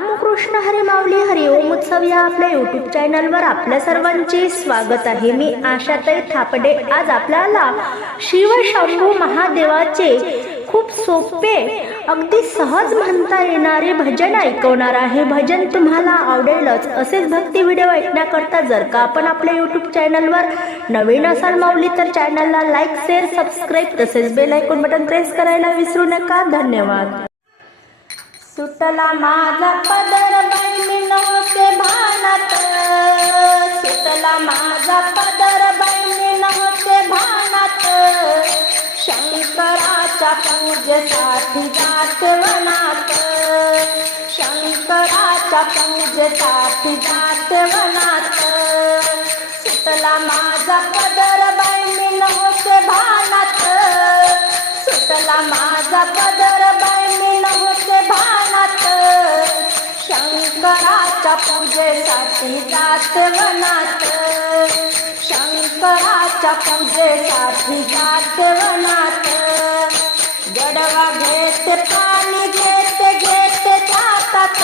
रामकृष्ण हरी माऊली हरिओम उत्सव या आपल्या युट्यूब चॅनलवर आपल्या सर्वांचे स्वागत आहे. मी आशाताई थापडे. आज आपल्याला शिवशंभू महादेवाचे खूप सोपे अगदी सहज म्हणता येणारे भजन ऐकवणार आहे. भजन तुम्हाला आवडेलच. असेच भक्ती व्हिडिओ ऐकण्याकरता जर का आपण आपल्या युट्यूब चॅनलवर नवीन असाल माऊली तर चॅनलला लाईक शेअर सबस्क्राईब तसेच बेल ऐकून बटन प्रेस करायला विसरू नका. धन्यवाद. सुटला माझा पदर बहिणीनोचे मी भानात. सुटला माझा पदर बहिणीनोचे मी नव्हते भानात. शंकराच्या पूजेसाठी जात वनात. शंकराच्या पूजेसाठी जात वनात. सुटला माझा पदर बाई मी नव्हते भानात. सुटला माझा पदर शंकराच्या पूजेसाठी जात वनात. शंकराच्या पूजेसाठी जात वनात. गडवा घेत पाणी घेत घेत जातात.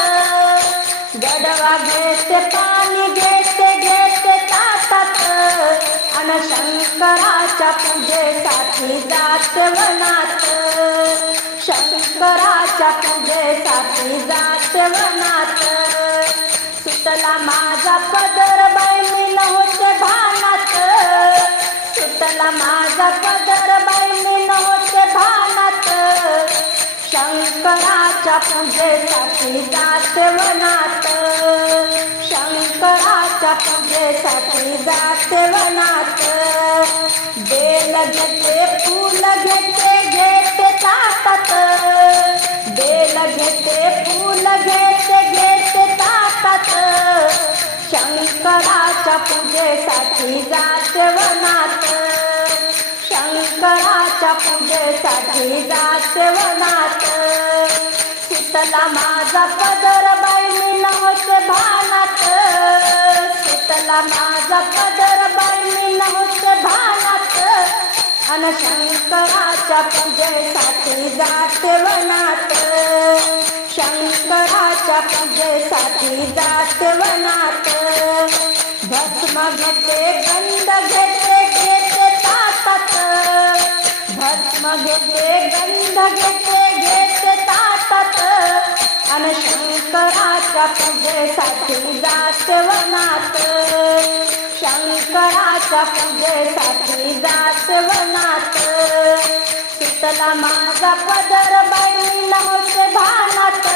गडवा घेत पाणी घेत घेत जातात. अन शंकराच्या पूजेसाठी जात वनात. शंकराच्या पूजेसाठी जाते वनात. सुटला माझा पदर बाई होते नव्हते भानात. सुटला माझा पदर बाई होते नव्हते भानात. शंकराच्या पूजेसाठी जाते वनात. शंकराच्या पूजेसाठी जाते वनात. बेल घेते फूल घेते शंकराच्या पूजेसाठी जाते वनात. शंकराच्या पूजेसाठी जाते वनात. सुटला माझा पदर बाई मी नव्हते भानात. सुतला माझा पदर बाई मी नव्हते भानात. अन शंकराच्या पूजेसाठी जाते वनात. शंकराच्या पूजेसाठी जाते वनात. भस्म घेते गंध घेते घेते ताटात. भस्म घेते गंध घेते घेते ताटात. अन शंकराच्या पूजेसाठी जाते वनात. शंकराच्या पूजेसाठी जाते वनात. सुटला माझा पदर बाई होते भानात.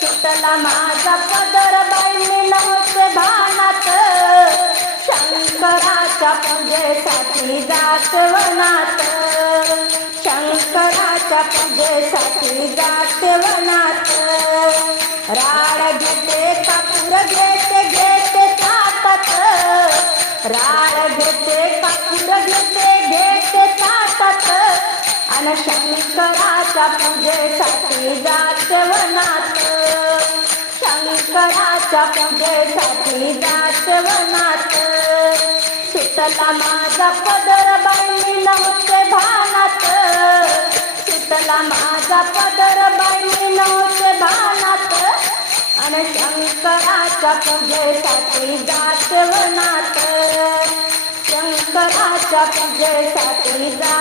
सुतला माझा पदर बाई शंकराच्या पूजेसाठी जात वनात. शंकराच्या पूजेसाठी जात वनात. राड घेते कापूर घेते घेते तापत. राड घेते कापूर घेते घेते तापत. अन शंकराच्या पूजेसाठी जात वनात. शंकराच्या पूजेसाठी जात वनात. सुटला माझा पदर बाई नव्हते भानात. सुटला माझा पदर बाई नव्हते भानात. आणि शंकराच्या पूजेसाठी जात वनात. शंकराच्या पूजेसाठी जात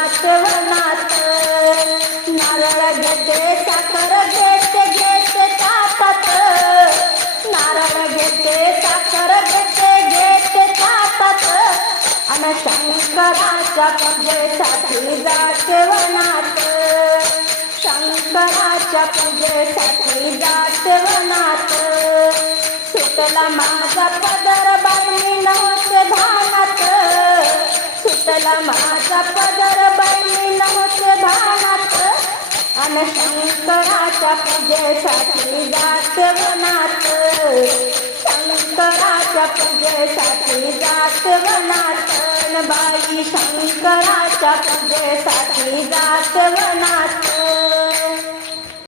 शंकराच्या पूजेसाठी जाते वनात. शंकराच्या पूजेसाठी जाते वनात. सुटला माझा पदर बाई नव्हते भानात सुटला माझा पदर बाई नव्हते भानात आणि शंकराच्या पूजेसाठी जाते वनात. शंकराच्या पूजेसाठी जाते वनात. बाई शंकराच्या पूजेसाठी जात वनात.